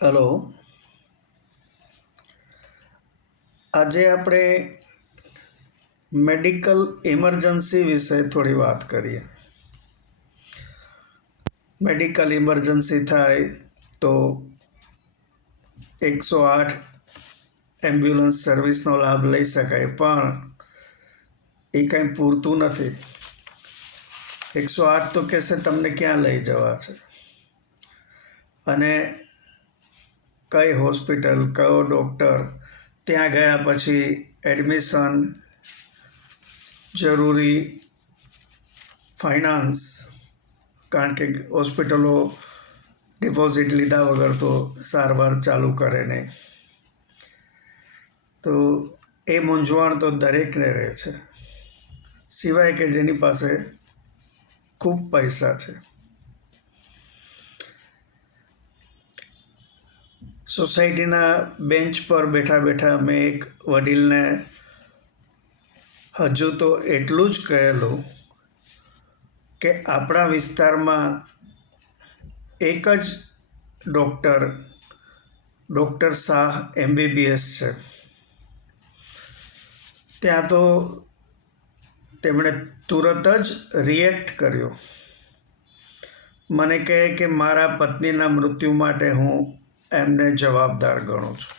Hello. આજે આપણે medical emergency વિશે થોડી વાત કરીએ. મેડિકલ ઇમરજન્સી થાય તો 108 એમ્બ્યુલન્સ સર્વિસનો લાભ લઈ શકાય, પણ એ કંઈ પૂરતું નથી. 108 તો કહેશે તમને ક્યાં લઈ જવા છે અને કઈ હોસ્પિટલ, કયો ડૉક્ટર, ત્યાં ગયા પછી એડમિશન, જરૂરી ફાઇનાન્સ, કારણ કે હોસ્પિટલો ડિપોઝિટ લીધા વગર તો સારવાર ચાલુ કરે નહીં. તો એ મૂંઝવણ તો દરેકને રહે છે, સિવાય કે જેની પાસે ખૂબ પૈસા છે. સોસાયટીના બેન્ચ પર બેઠા બેઠા મેં એક વડીલને હજુ તો એટલું જ કહેલું કે આપણા વિસ્તારમાં એક જ ડૉક્ટર શાહ MBBS છે. ત્યાં તો તેમણે તુરત જ રિએક્ટ કર્યો. મને કહે કે મારા પત્નીના મૃત્યુ માટે હું એમને જવાબદાર ગણું છું.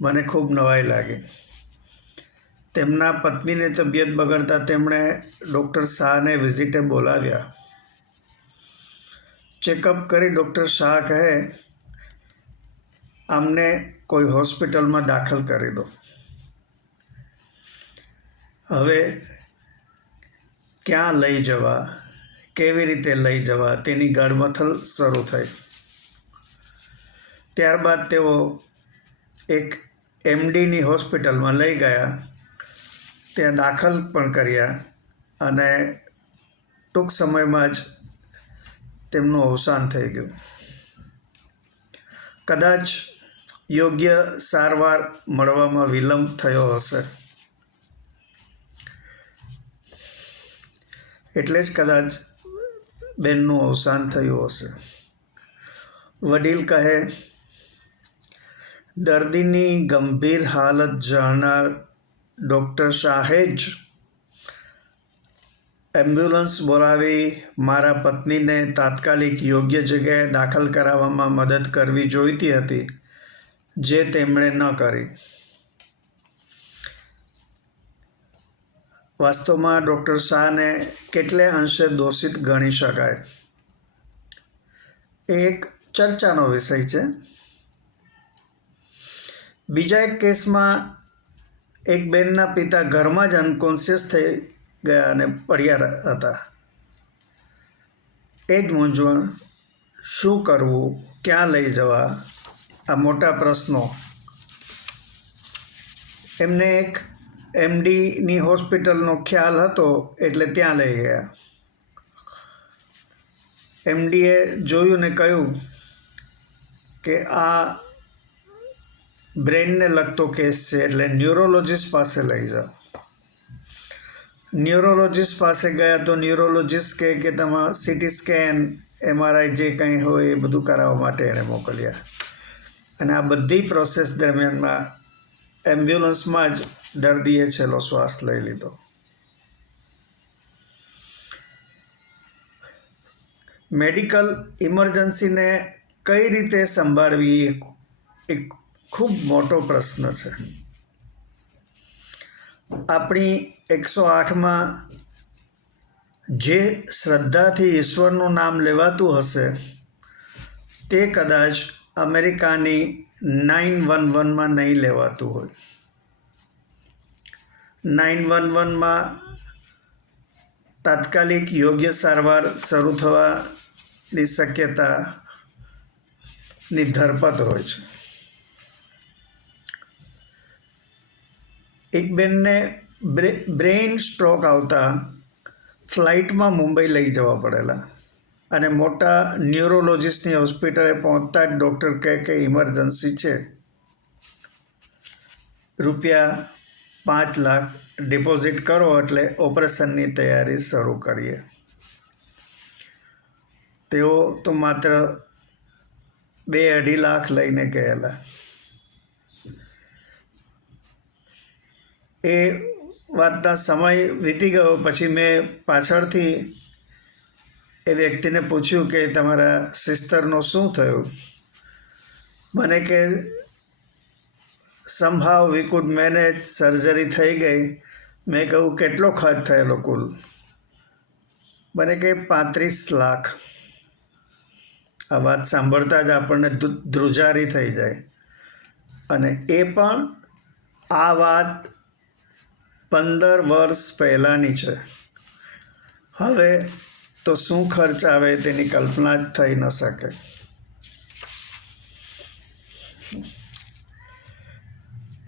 મને ખૂબ નવાઈ લાગી. તેમના પત્નીની તબિયત બગડતા તેમણે ડૉક્ટર શાહને વિઝિટે બોલાવ્યા. ચેકઅપ કરી ડૉક્ટર શાહ કહે, આમને કોઈ હોસ્પિટલમાં દાખલ કરી દો. હવે ક્યાં લઈ જવા, કેવી રીતે લઈ જવા, તેની ગાડમથલ શરૂ થઈ. ત્યારબાદ તેઓ એક MDની હોસ્પિટલમાં લઈ ગયા, ત્યાં દાખલ પણ કર્યા અને ટૂંક સમયમાં જ તેમનું અવસાન થઈ ગયું. કદાચ યોગ્ય સારવાર મળવામાં વિલંબ થયો હશે, એટલે જ કદાચ બેનનું અવસાન થયું હશે. વડીલ કહે, દર્દીની ગંભીર હાલત જાણનાર ડૉક્ટર શાહે જ એમ્બ્યુલન્સ બોલાવી મારા પત્નીને તાત્કાલિક યોગ્ય જગ્યાએ દાખલ કરાવવામાં મદદ કરવી જોઈતી હતી, જે તેમણે ન કરી. વાસ્તવમાં ડૉક્ટર શાહને કેટલે અંશે દોષિત ગણી શકાય, એ એક ચર્ચાનો વિષય છે. બીજા એક કેસમાં એક બેનના પિતા ઘરમાં જ અનકોન્શિયસ થઈ ગયા અને પડ્યા હતા. એ જ મૂંઝવણ, શું કરવું, ક્યાં લઈ જવા, આ મોટા પ્રશ્નો. એમને એક MDની હોસ્પિટલનો ખ્યાલ હતો, એટલે ત્યાં લઈ ગયા. MDએ જોયું ને કહ્યું કે આ બ્રેનને લગતો કેસ છે, એટલે ન્યુરોલોજિસ્ટ પાસે લઈ જાઓ. ન્યુરોલોજિસ્ટ પાસે ગયા તો ન્યુરોલોજિસ્ટ કહે કે તમે CT સ્કેન, MRI જે કંઈ હોય એ બધું કરાવવા માટે એણે મોકલ્યા. અને આ બધી પ્રોસેસ દરમિયાનમાં એમ્બ્યુલન્સમાં જ દર્દીએ છેલ્લો શ્વાસ લઈ લીધો. મેડિકલ ઇમરજન્સીને કઈ રીતે સંભાળવી એક ખૂબ મોટો પ્રશ્ન છે. આપણી 108માં જે શ્રદ્ધાથી ઈશ્વરનું નામ લેવાતું હશે, તે કદાચ અમેરિકાની 911માં નહીં લેવાતું હોય. 911માં તાત્કાલિક યોગ્ય સારવાર શરૂ થવાની શક્યતાની ધરપત હોય છે. એક બેનને બ્રેઇન સ્ટ્રોક આવતા ફ્લાઇટમાં મુંબઈ લઈ જવા પડેલા અને મોટા ન્યુરોલોજિસ્ટની હોસ્પિટલે પહોંચતા જ ડૉક્ટર કહે કે ઇમરજન્સી છે, ₹5 લાખ ડિપોઝિટ કરો એટલે ઓપરેશનની તૈયારી શરૂ કરીએ. તેઓ તો માત્ર 2-2.5 લાખ લઈને ગયેલા. એ વાતના સમય વીતી ગયો પછી મેં પાછળથી એ વ્યક્તિને પૂછ્યું કે તમારા સિસ્ટરનું શું થયું. મને કે સમહાવ વી કુડ મેનેજ, સર્જરી થઈ ગઈ. મેં કહ્યું કેટલો ખર્ચ થયેલો કુલ? મને કે 35 લાખ. આ વાત સાંભળતા જ આપણને ધ્રુજારી થઈ જાય. અને એ પણ આ વાત 15 વર્ષ પહેલાંની છે. હવે તો શું ખર્ચ આવે તેની કલ્પના જ થઈ ન શકે.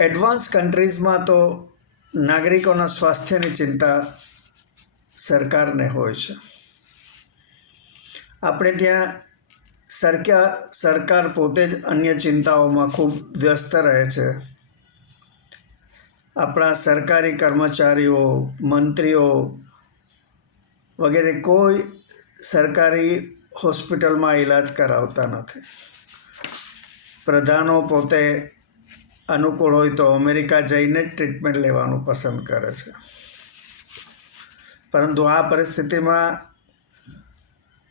એડવાન્સ કન્ટ્રીઝમાં તો નાગરિકોના સ્વાસ્થ્યની ચિંતા સરકારને હોય છે. આપણે ત્યાં સરકાર પોતે જ અન્ય ચિંતાઓમાં ખૂબ વ્યસ્ત રહે છે. આપણા સરકારી કર્મચારીઓ, મંત્રીઓ વગેરે કોઈ સરકારી હોસ્પિટલમાં ઈલાજ કરાવતા નથી. પ્રધાનો પોતે અનુકૂળ હોય તો અમેરિકા જઈને જ ટ્રીટમેન્ટ લેવાનું પસંદ કરે છે. પરંતુ આ પરિસ્થિતિમાં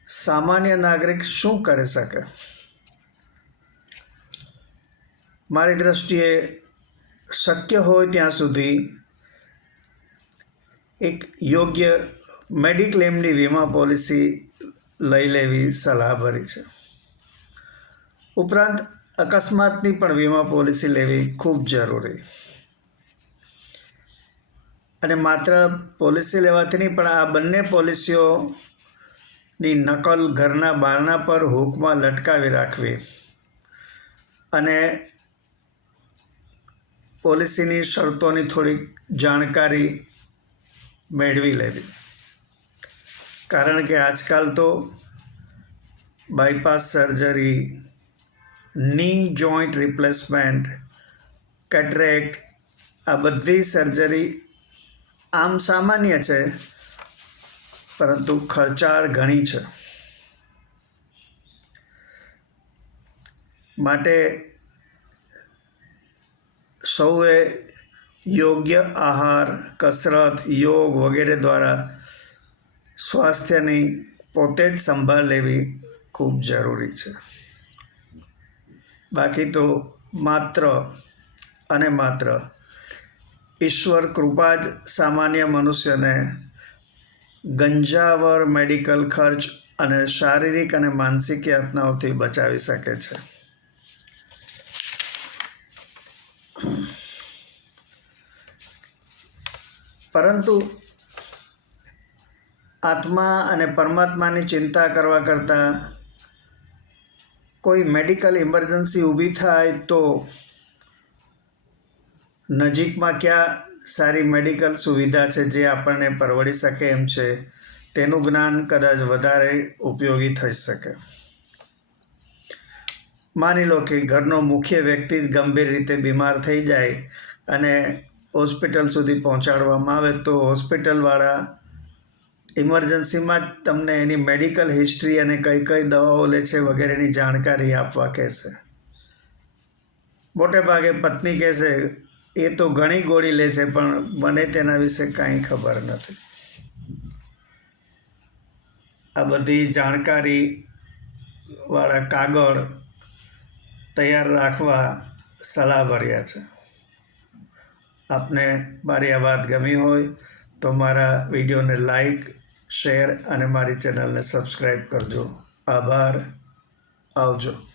સામાન્ય નાગરિક શું કરી શકે? મારી દૃષ્ટિએ શક્ય હોય ત્યાં સુધી એક યોગ્ય મેડિક્લેમની વીમા પોલિસી લઈ લેવી સલાહભરી છે. ઉપરાંત અકસ્માતની પણ વીમા પોલિસી લેવી ખૂબ જરૂરી. અને માત્ર પોલિસી લેવાથી નહીં, પણ આ બંને પોલિસીઓની નકલ ઘરના બારણા પર હૂકમાં લટકાવી રાખવી અને પોલિસીની શરતોની થોડીક જાણકારી મેળવી લેવી. કારણ કે આજકાલ તો બાયપાસ સર્જરી, ની જોઈન્ટ રિપ્લેસમેન્ટ, કેટરેક્ટ, આ બધી સર્જરી આમ સામાન્ય છે, પરંતુ ખર્ચાળ ઘણી છે. માટે સૌએ યોગ્ય આહાર, કસરત, યોગ વગેરે દ્વારા સ્વાસ્થ્યની પોતે જ સંભાળ લેવી ખૂબ જરૂરી છે. બાકી તો માત્ર અને માત્ર ઈશ્વર કૃપા જ સામાન્ય મનુષ્યને ગંજાવર મેડિકલ ખર્ચ અને શારીરિક અને માનસિક યાતનાઓથી બચાવી શકે છે. પરંતુ આત્મા અને પરમાત્માની ચિંતા કરવા કરતાં કોઈ મેડિકલ ઇમરજન્સી ઊભી થાય તો નજીકમાં ક્યાં સારી મેડિકલ સુવિધા છે જે આપણને પરવડી શકે એમ છે, તેનું જ્ઞાન કદાચ વધારે ઉપયોગી થઈ શકે. માની લો કે ઘરનો મુખ્ય વ્યક્તિ જ ગંભીર રીતે બીમાર થઈ જાય અને હોસ્પિટલ સુધી પહોંચાડવામાં આવે તો હોસ્પિટલવાળા ઇમરજન્સીમાં જ તમને એની મેડિકલ હિસ્ટ્રી અને કઈ કઈ દવાઓ લે છે વગેરેની જાણકારી આપવા કહેશે. મોટે ભાગે પત્ની કહેશે એ તો ઘણી ગોળી લે છે પણ મને તેના વિશે કાંઈ ખબર નથી. આ બધી જાણકારીવાળા કાગળ તૈયાર રાખવા સલાહભર્યા છે. આપને મારી આ વાત ગમી હોય તો મારા વિડીયોને લાઈક, શેર અને મારી ચેનલને સબસ્ક્રાઈબ કરજો. આભાર. આવજો.